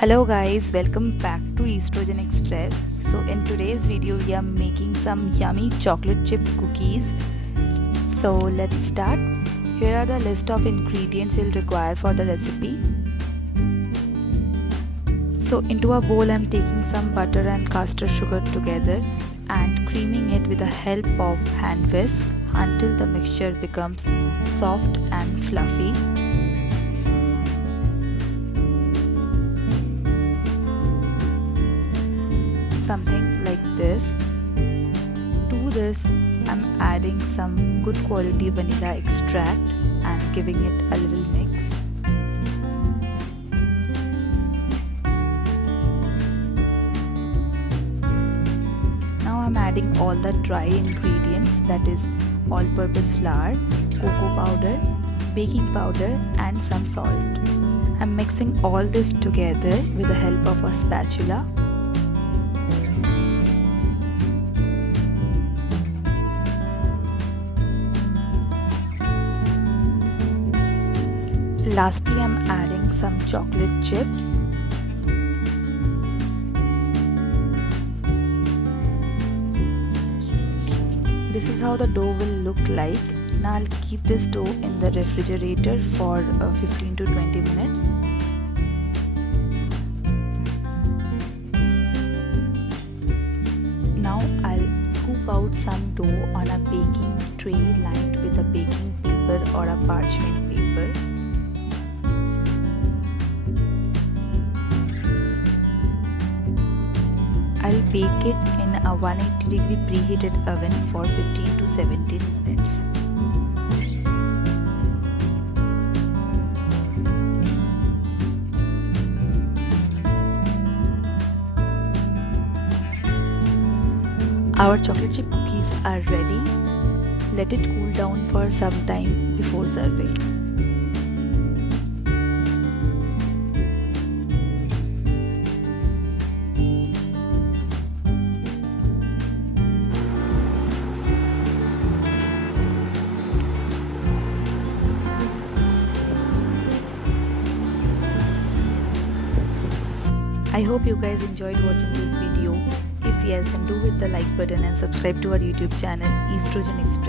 Hello guys, welcome back to Estrogen Express. So in today's video we are making some yummy chocolate chip cookies. So let's start. Here are the list of ingredients you'll require for the recipe. So into a bowl I'm taking some butter and castor sugar together and creaming it with the help of hand whisk until the mixture becomes soft and fluffy. Something like this. To this I'm adding some good quality vanilla extract and giving it a little mix. Now I'm adding all the dry ingredients, that is all-purpose flour, cocoa powder, baking powder and some salt. I'm mixing all this together with the help of a spatula. Lastly, I'm adding some chocolate chips. This is how the dough will look like. Now I'll keep this dough in the refrigerator for 15 to 20 minutes. Now I'll scoop out some dough on a baking tray lined with a baking paper or a parchment paper. I'll bake it in a 180-degree preheated oven for 15 to 17 minutes. Our chocolate chip cookies are ready. Let it cool down for some time before serving. I hope you guys enjoyed watching this video. If yes, then do hit the like button and subscribe to our YouTube channel Estrogen Express.